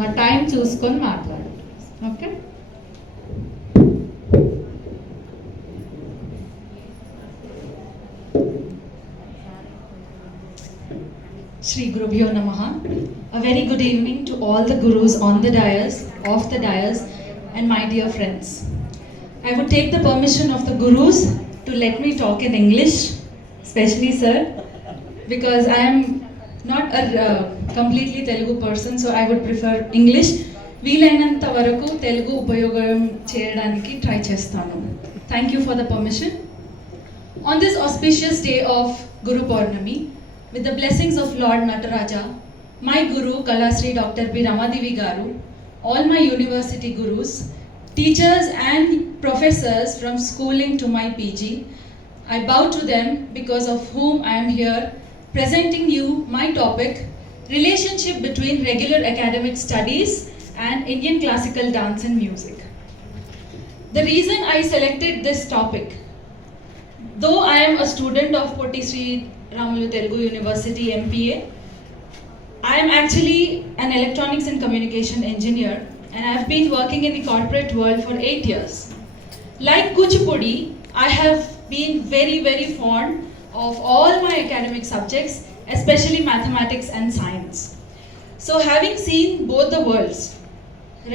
మా టైం చూసుకొని మాట్లాడండి. Okay, Shri Gurubhyo Namaha. A very good evening to all the gurus on the dais, off the dais, and my dear friends. I would take the permission of the gurus to let me talk in English, especially sir, because I am not a completely Telugu person, so I would prefer English. వీలైనంత వరకు తెలుగు ఉపయోగం చేయడానికి try చేస్తాను. Thank you for the permission. On this auspicious day of Guru Purnami, with the blessings of Lord Nataraja, my Guru Kalasri Dr. B. Ramadevi Garu, all my university gurus, teachers and professors from schooling to my PG, I bow to them because of whom I am here presenting you my topic, relationship between regular academic studies and Indian classical dance and music. The reason I selected this topic, though I am a student of Potti Sri Ramalu Telugu University MPA, I am actually an electronics and communication engineer and I have been working in the corporate world for 8 years. Like Kuchipudi, I have been very fond of all my academic subjects, especially mathematics and science. So having seen both the worlds,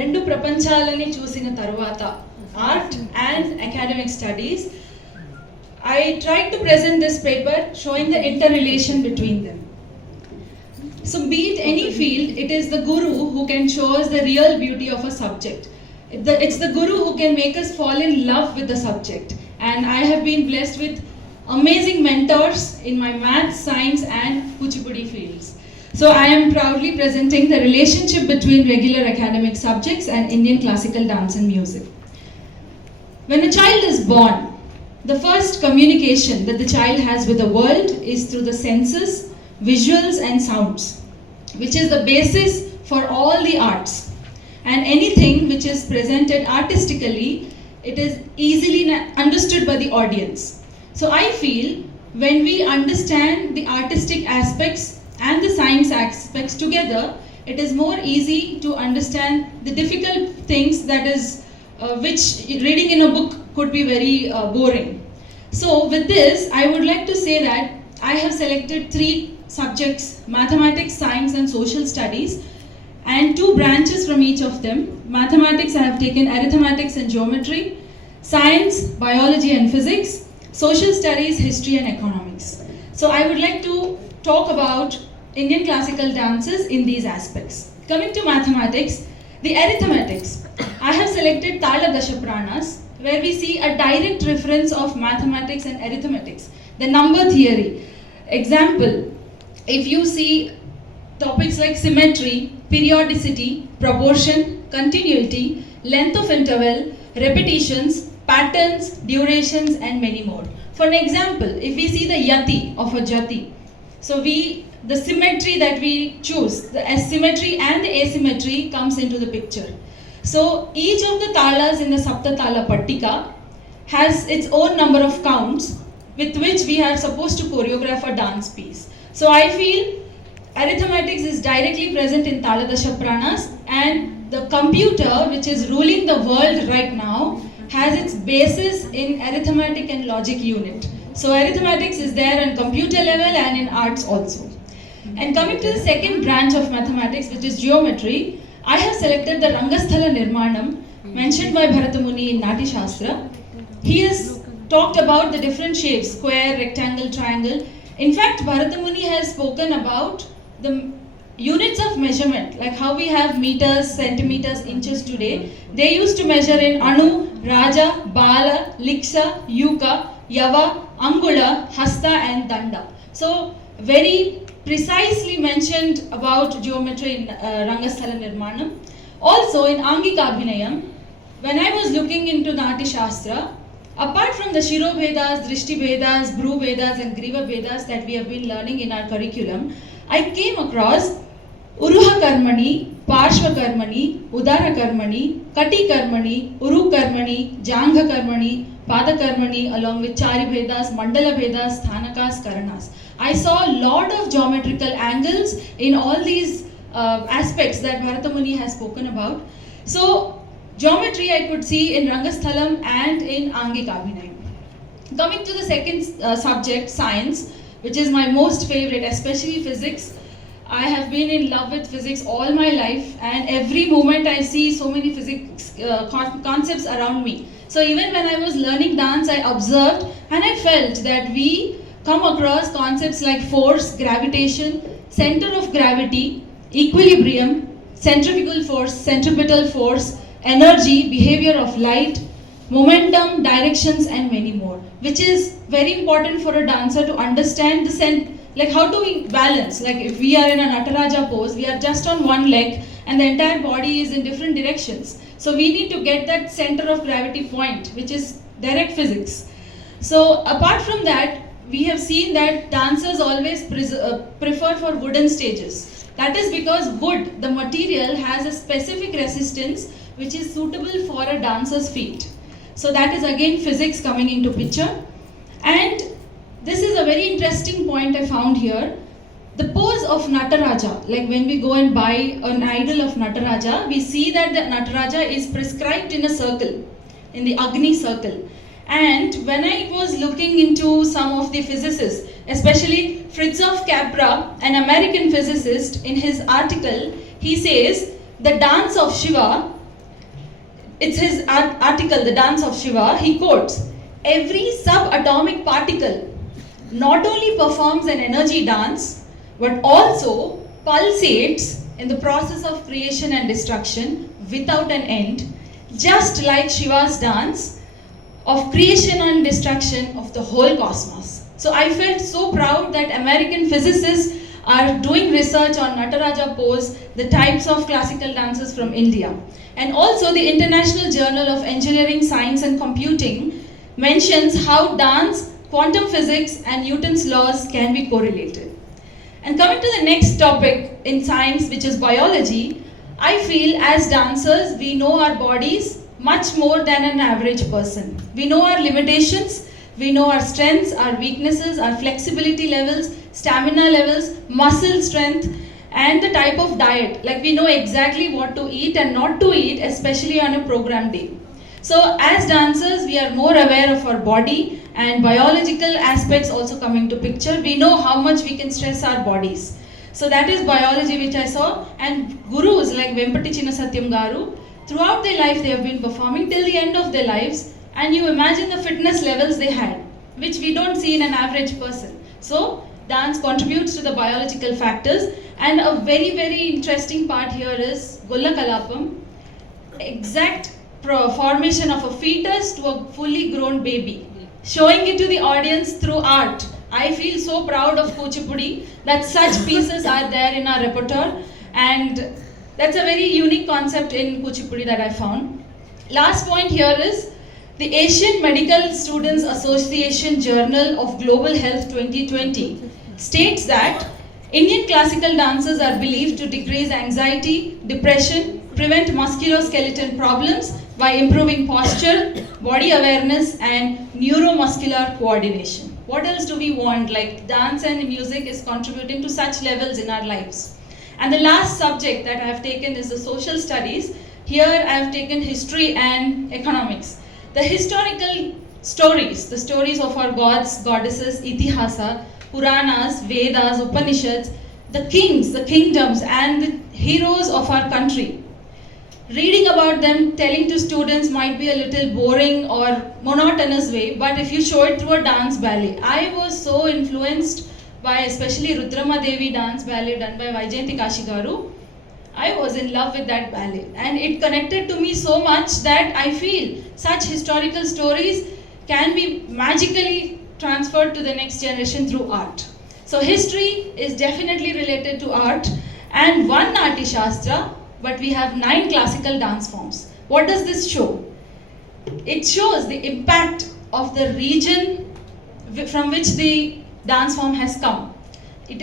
రెండు ప్రపంచాలని చూసిన తర్వాత art and academic studies, I tried to present this paper showing the interrelation between them. So be it any field, it is the guru who can show us the real beauty of a subject. It's the guru who can make us fall in love with the subject. And I have been blessed with amazing mentors in my math, science and Kuchipudi fields. So I am proudly presenting the relationship between regular academic subjects and Indian classical dance and music. When a child is born, the first communication that the child has with the world is through the senses, visuals and sounds, which is the basis for all the arts. And anything which is presented artistically, it is easily understood by the audience. So I feel when we understand the artistic aspects and the science aspects together, it is more easy to understand the difficult things that is which reading in a book could be very boring. So with this, I would like to say that I have selected 3 subjects, mathematics, science and social studies, and 2 branches from each of them. Mathematics, I have taken arithmetics and geometry, science, biology and physics, social studies, history and economics. So I would like to talk about Indian classical dances in these aspects. Coming to mathematics, the arithmetics, I have selected Tala Dashapranas, where we see a direct reference of mathematics and arithmetics, the number theory. Example, if you see topics like symmetry, periodicity, proportion, continuity, length of interval, repetitions, patterns, durations and many more. For an example, if we see the yati of a jati, so the symmetry that we choose, the symmetry and the asymmetry comes into the picture. So each of the talas in the Sapta Tala Pattika has its own number of counts with which we are supposed to choreograph a dance piece. So I feel arithmetics is directly present in Tala Dashapranas, and the computer which is ruling the world right now has its basis in arithmetic and logic unit. So arithmetics is there on computer level and in arts also. And coming to the second branch of mathematics, which is geometry, I have selected the Rangasthala Nirmanam mentioned by Bharatamuni in Nati Shastra. He has talked about the different shapes, square, rectangle, triangle. In fact, Bharatamuni has spoken about the units of measurement, like how we have meters, centimeters, inches today. They used to measure in Anu, Raja, Bala, Liksha, Yuka, Yava, Angula, Hasta and Danda. So very precisely mentioned about geometry in Rangasthala Nirmanam. Also in Angika Abhinayam, when I was looking into Nati Shastra, apart from the Shiro Vedas, Drishti Vedas, Bru Vedas and Griva Vedas that we have been learning in our curriculum, I came across Uruha Karmani, Parshva Karmani, Udara Karmani, Kati Karmani, Uru Karmani, Jangha Karmani, Pada Karmani, along with Chari Vedas, Mandala Vedas, Thanakas, Karanas. I saw a lot of geometrical angles in all these aspects that Bharata Muni has spoken about. So, geometry I could see in Rangasthalam and in Angik Abhinay. Coming to the second subject, science, which is my most favorite, especially physics. I have been in love with physics all my life, and every moment I see so many physics concepts around me. So even when I was learning dance, I observed and I felt that we come across concepts like force, gravitation, center of gravity, equilibrium, centrifugal force, centripetal force, energy, behavior of light, momentum, directions, and many more, which is very important for a dancer to understand like how do we balance. Like if we are in a Nataraja pose, we are just on one leg and the entire body is in different directions. So we need to get that center of gravity point, which is direct physics. So apart from that, we have seen that dancers always prefer for wooden stages. That is because wood, the material, has a specific resistance which is suitable for a dancer's feet. So that is again physics coming into picture. And this is a very interesting point I found here. The pose of Nataraja, like when we go and buy an idol of Nataraja, we see that the Nataraja is prescribed in a circle, in the Agni circle. And when I was looking into some of the physicists, especially Fritjof Capra, an American physicist, in his article, he says the dance of Shiva, it's his article, The Dance of Shiva, he quotes, every subatomic particle not only performs an energy dance, but also pulsates in the process of creation and destruction without an end, just like Shiva's dance of creation and destruction of the whole cosmos. So I felt so proud that American physicists are doing research on Nataraja pose, the types of classical dances from India. And also the International Journal of Engineering, Science and Computing mentions how dance, quantum physics and Newton's laws can be correlated. And coming to the next topic in science, which is biology, I feel as dancers, we know our bodies much more than an average person. We know our limitations, we know our strengths, our weaknesses, our flexibility levels, stamina levels, muscle strength, and the type of diet. Like we know exactly what to eat and not to eat, especially on a program day. So as dancers, we are more aware of our body and biological aspects also come into picture. We know how much we can stress our bodies. So that is biology which I saw. And gurus like Vempati Chinna Satyam Garu, throughout their life they have been performing till the end of their lives. And you imagine the fitness levels they had, which we don't see in an average person. So dance contributes to the biological factors. And a very, very interesting part here is Golla Kalapam, exact formation of a fetus to a fully grown baby, showing it to the audience through art. I feel so proud of Kuchipudi that such pieces are there in our repertoire, and that's a very unique concept in Kuchipudi that I found. Last point here is the Asian Medical Students Association Journal of Global Health 2020 states that Indian classical dances are believed to decrease anxiety, depression, prevent musculoskeletal problems by improving posture, body awareness, and neuromuscular coordination. What else do we want? Like dance and music is contributing to such levels in our lives. And the last subject that I have taken is the social studies. Here I have taken history and economics. The historical stories, the stories of our gods, goddesses, Itihasa, Puranas, Vedas, Upanishads, the kings, the kingdoms, and the heroes of our country. Reading about them, telling to students might be a little boring or monotonous way, but if you show it through a dance ballet, I was so influenced by especially Rudrama Devi dance ballet done by Vaijayanti Kashi Garu. I was in love with that ballet, and it connected to me so much that I feel such historical stories can be magically transferred to the next generation through art. So history is definitely related to art, and one Nati Shastra, but we have 9 classical dance forms. What does this show? It shows the impact of the region from which the dance form has come.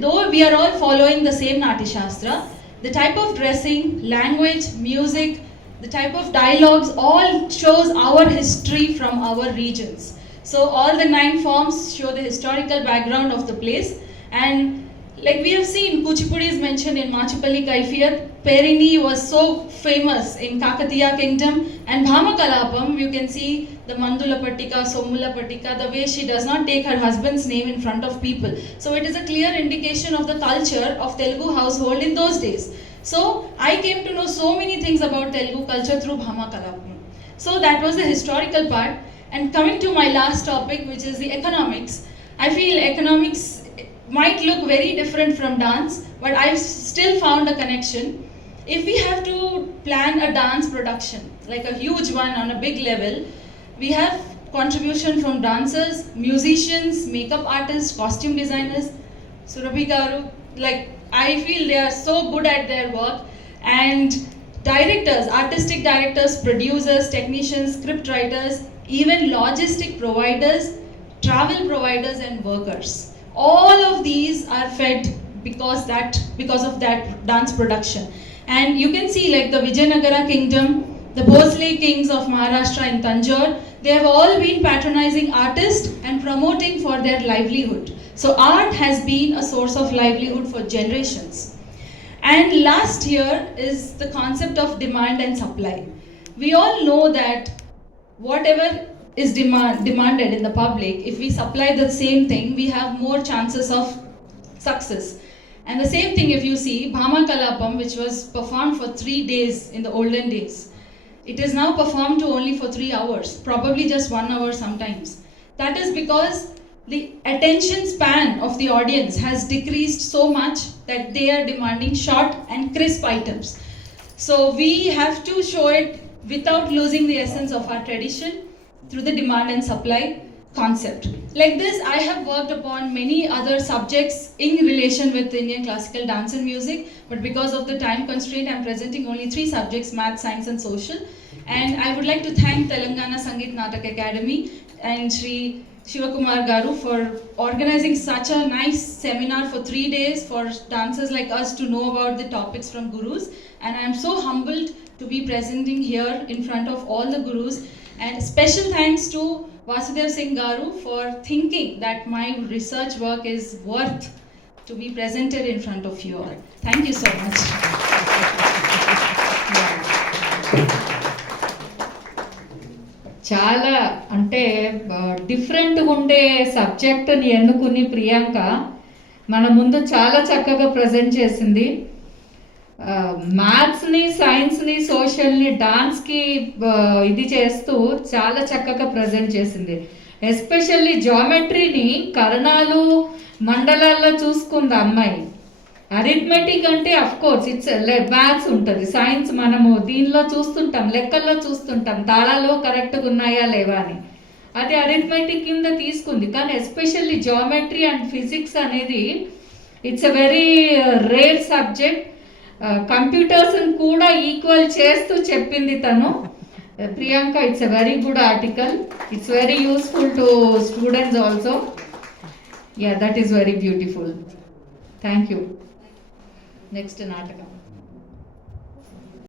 Though we are all following the same Nati Shastra, the type of dressing, language, music, the type of dialogues all shows our history from our regions. So all the 9 forms show the historical background of the place, and like we have seen, Kuchipudi is mentioned in Machupalli Kaifiyat. Perini was so famous in Kakatiya kingdom, and Bhama Kalapam, you can see the Mandula Pattika, Somula Pattika, the way she does not take her husband's name in front of people. So it is a clear indication of the culture of Telugu household in those days. So I came to know so many things about Telugu culture through Bhama Kalapam. So that was the historical part. And coming to my last topic, which is the economics, I feel economics might look very different from dance, but I've still found a connection. If we have to plan a dance production, like a huge one on a big level, we have contribution from dancers, musicians, makeup artists, costume designers. Surabhi Garu, like I feel they are so good at their work, and directors, artistic directors, producers, technicians, script writers, even logistic providers, travel providers and workers. All of these are fed because of that dance production. And you can see like the Vijayanagara kingdom, the Bhosle kings of Maharashtra and Tanjore, they have all been patronizing artists and promoting for their livelihood. So art has been a source of livelihood for generations. And last here is the concept of demand and supply. We all know that whatever is demanded in the public, if we supply the same thing, we have more chances of success. And the same thing if you see Bhama Kalapam, which was performed for 3 days in the olden days, it is now performed to only for 3 hours, probably just 1 hour sometimes. That is because the attention span of the audience has decreased so much that they are demanding short and crisp items. So we have to show it without losing the essence of our tradition through the demand and supply concept. Like this, I have worked upon many other subjects in relation with Indian classical dance and music, but because of the time constraint, I'm presenting only 3 subjects, math, science and social. And I would like to thank Telangana Sangeet Natak Academy and Shri Shivakumar Garu for organizing such a nice seminar for 3 days for dancers like us to know about the topics from gurus. And I'm so humbled to be presenting here in front of all the gurus. And special thanks to Vasudev Singh Garu for thinking that my research work is worth to be presented in front of you all. Thank you so much. చాలా అంటే డిఫరెంట్గా ఉండే సబ్జెక్ట్ని ఎన్నుకుని ప్రియాంక మన ముందు చాలా చక్కగా present చేసింది. మ్యాథ్స్ని, సైన్స్ని, సోషల్ని, డాన్స్కి ఇది చేస్తూ చాలా చక్కగా ప్రజెంట్ చేసింది. ఎస్పెషల్లీ జామెట్రీని కరణాలు, మండలాల్లో చూసుకుంది అమ్మాయి. అరిథమెటిక్ అంటే అఫ్ కోర్స్ ఇట్స్ మ్యాథ్స్ ఉంటుంది, సైన్స్ మనము దీనిలో చూస్తుంటాం, లెక్కల్లో చూస్తుంటాం తాళాలు కరెక్ట్గా ఉన్నాయా లేవా అని. అది అరిథమెటిక్ కింద తీసుకుంది. కానీ ఎస్పెషల్లీ జామెట్రీ అండ్ ఫిజిక్స్ అనేది it's a very rare subject. కంప్యూటర్స్ని కూడా ఈక్వల్ చేస్తూ చెప్పింది తను. Priyanka, it's a very good article. It's very useful to students also. Yeah, that is very beautiful. Thank you. Next నాటకం.